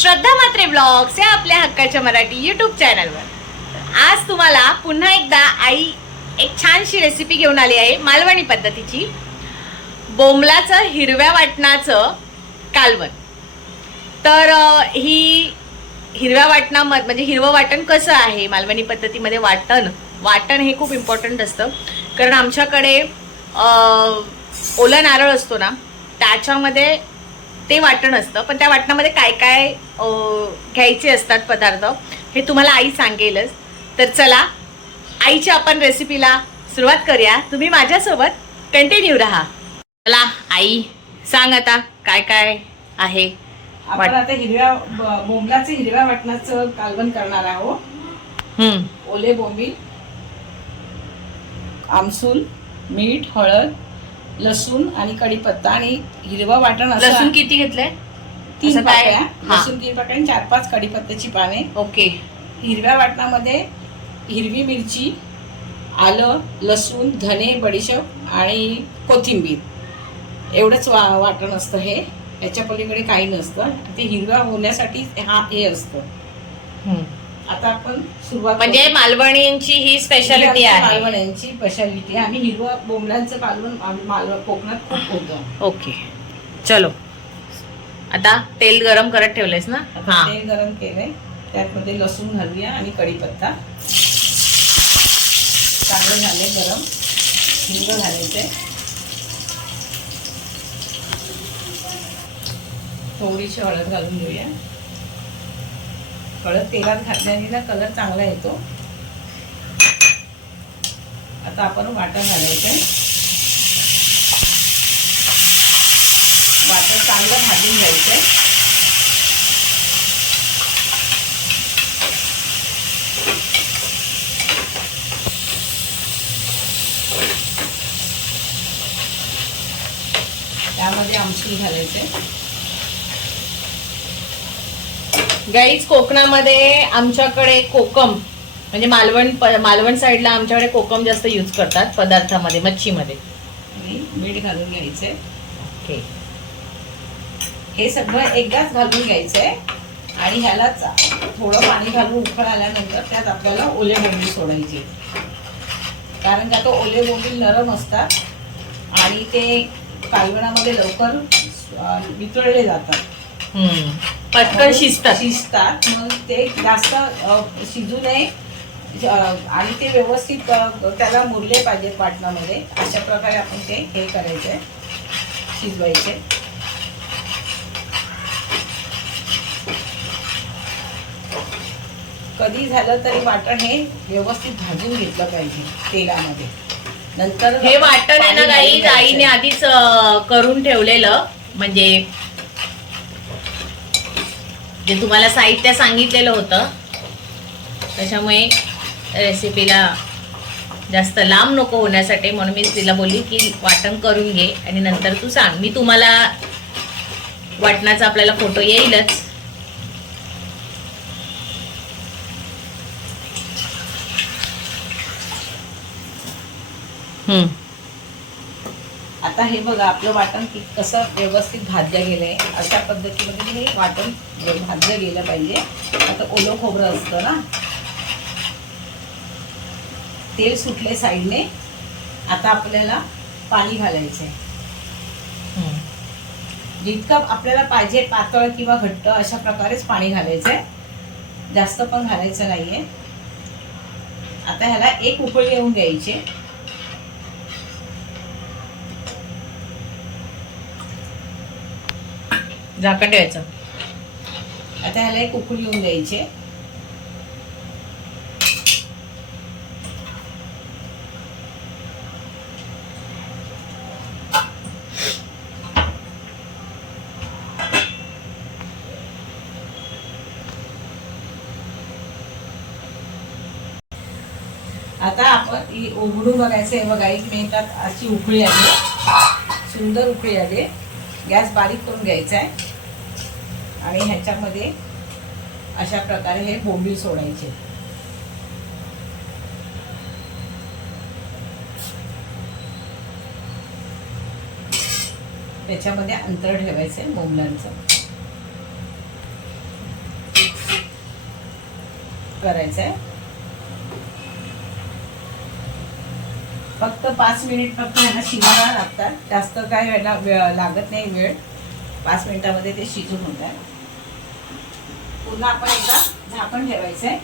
श्रद्धा मात्रे blogs या आपल्या हक्काच्या मराठी युट्यूब चॅनलवर आज तुम्हाला पुन्हा एकदा आई एक छानशी रेसिपी घेऊन आली आहे मालवणी पद्धतीची. बोंबलाचं हिरव्या वाटणाचं कालवण. तर ही हिरव्या वाटणामध्ये म्हणजे हिरवं वाटण कसं आहे मालवणी पद्धतीमध्ये वाटण? वाटण हे खूप इम्पॉर्टंट असतं. कारण आमच्याकडे ओला नारळ असतो ना त्याच्यामध्ये ते वाटण असतं. पण त्या वाटणामध्ये काय काय घ्यायचे असतात पदार्थ हे तुम्हाला आई सांगेलच. तर चला आईच्या आपण रेसिपीला सुरुवात करूया. तुम्ही माझ्यासोबत कंटिन्यू राहा. चला आई सांग आता काय काय आहे आपण आता हिरव्या बोंबलाचं हिरव्या वाटणाचं कालवण करणार आहोत. हम्म. ओले बोंबील आमसूल मीठ हळद लसूण आणि कढीपत्ता आणि हिरवा वाटण असं लसूण किती घेतलंय? तीन असं काय? पाकळ्या. हा. लसूण तीन पाकळ्या आणि चार पाच कढीपत्त्याची पाने. ओके. हिरव्या वाटणामध्ये हिरवी मिरची आलं लसूण धने बडीशेप आणि कोथिंबीर. एवढंच वा वाटण असतं हे. याच्या पलीकडे काही नसतं. ते हिरव्या होण्यासाठी हा हे असतं. हम्म. आता आपण सुरुवात म्हणजे. मालवणींची ही स्पेशालिटी आहे. मालवण्यांची स्पेशालिटी आहे. आम्ही हिरवा कालवण आम्ही मालवण कोकणात खूप होतं. ओके. चलो. आता तेल गरम करत ठेवलेस ना? हा. तेल गरम केलंय. त्यामध्ये लसूण घालूया आणि कढीपत्ता. चांगले झाले गरम. हिरवं घालायचे थोडीशी हळद घालून घेऊया. हळद तेलात घातल्याने ना कलर चांगला येतो. आता आपण वाटण घालायचं वाटण चांगलं भाजून घ्यायचंय. त्यामध्ये आमची घालायचे गाईच कोकणामध्ये आमच्याकडे कोकम म्हणजे मालवण प- मालवण साईडला आमच्याकडे कोकम जास्त यूज करतात पदार्थामध्ये मच्छीमध्ये. मीठ घालून घ्यायचे. ओके. हे सगळं एकदाच घालून घ्यायचंय. आणि ह्याला थोडं पाणी घालून उकळ आल्यानंतर त्यात आपल्याला ओले बोंबील सोडायचे. कारण का तो ओले बोंबील नरम असतात आणि ते कालवणामध्ये लवकर वितळले जातात. पटकन शिजतात. शिजतात. मग ते जास्त शिजू नये. आणि ते व्यवस्थित त्याला मुरले पाहिजेत वाटणामध्ये. अशा प्रकारे आपण ते हे करायचे. शिजवायचे. कधी झालं तरी वाटण हे व्यवस्थित भाजून घेतलं पाहिजे तेलामध्ये. नंतर हे वाटण आहे ना गाई आईने घ्यायचं. आधीच करून ठेवलेलं. म्हणजे जे तुम्हाला साहित्य सांगितलेलं होतं त्याच्यामुळे रेसिपीला जास्त लांब नको होण्यासाठी म्हणून मी तिला बोलली की वाटण करून घे आणि नंतर तू सांग. मी तुम्हाला वाटणाचा आपल्याला फोटो येईलच. हम्म. आता हे बघा आपलं वाटण कि- कसं व्यवस्थित भाजलं गेलंय. अशा पद्धतीमध्ये हे वाटण भाजलं गेलं पाहिजे. आता ओलं खोबरं असतं ना. तेल सुटले साईडने. आता आपल्याला पाणी घालायचंय. हम्म. जितकं आपल्याला पाहिजे पातळ किंवा घट्ट अशा प्रकारेच पाणी घालायचंय. जास्त पण घालायचं नाहीये. आता ह्याला एक उकळी येऊन द्यायची. झाकण ठेवायचं. आता ह्याला एक उकळी येऊन द्यायची. आता आपण उघडून बघायचं आहे. बघा एक मिनिटात अशी उकळी आली. सुंदर उकळी आली. गॅस बारीक करून घ्यायचा आहे. आणि ह्याच्यामध्ये अशा प्रकारे हे बोंबील सोडायचे. त्याच्यामध्ये अंतर ठेवायचं आहे बोंबलांचं. करायचं आहे फक्त पाच मिनिट फक्त ह्याला शिजायला लागतात. जास्त काय वेळ लागत नाही वेळ. पाच मिनिटामध्ये ते शिजून होत आहे. पुन्हा आपण एकदा झाकण ठेवायचं आहे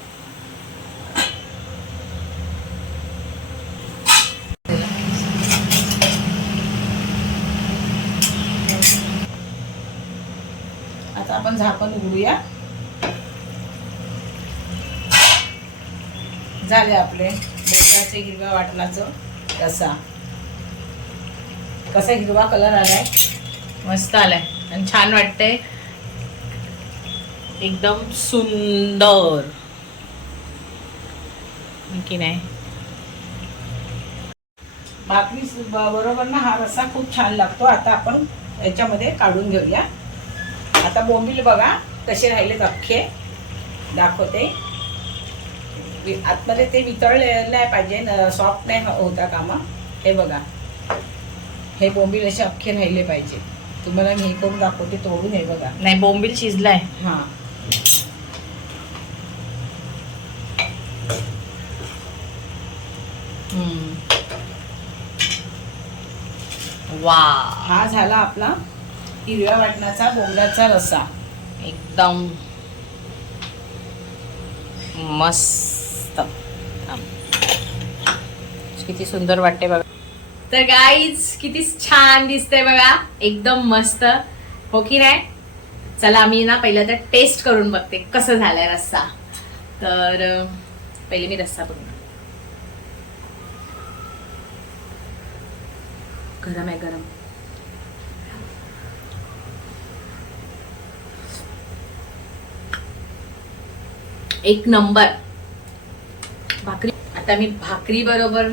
आता आपण झाकण उघडूया. झाले आपले. बोटाचे हिरव्या वाटणाचं कसा कसा हिरवा कलर आलाय? मस्त आलाय. आणि छान वाटतंय. एकदम सुंदर. की नाही? भाकरी बरोबर ना? हा रसा खूप छान लागतो. आता आपण याच्यामध्ये काढून घेऊया. आता बोंबील बघा कसे राहिलेत अख्खे. दाखवते. आतमध्ये ते वितळले नाही पाहिजे सॉफ्ट नाही होता कामा. हे बघा. हे बोंबील असे अख्खे राहिले पाहिजे. तुम्हाला मी हे करून दाखवते तोडून हे बघा. नाही बोंबील शिजलाय. हा. वा हा झाला आपला हिरव्या वाटणाचा बोंबलाचा रसा एकदम मस्त. किती सुंदर वाटते बघा. तर गाईज किती छान दिसतंय बघा. एकदम मस्त. हो की नाही? चला मी ना पहिलं तर टेस्ट करून बघते कसं झालंय रस्सा. तर पहिले मी रस्सा बघणार गरम आहे गरम. एक नंबर. भाकरी आता मी भाकरी बरोबर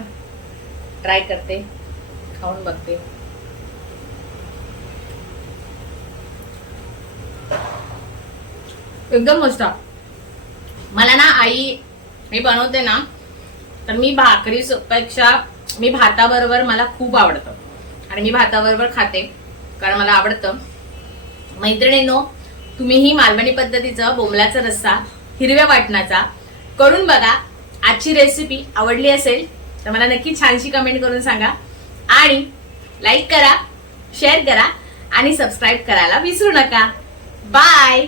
ट्राय करते. खाऊन बघते. एकदम मस्त. मला ना आई मी बनवते ना तर मी भाकरी पेक्षा मी भाताबरोबर मला खूप आवडतं. आणि मी भाताबरोबर खाते कारण मला आवडतं. मैत्रिणींनो तुम्हीही मालवणी पद्धतीचं बोमलाचा रस्सा हिरव्या वाटणाचा करून बघा. आजची रेसिपी आवडली असेल तर मला नक्की छानशी कमेंट करून सांगा. आणि लाईक करा शेअर करा आणि सबस्क्राईब करायला विसरू नका. बाय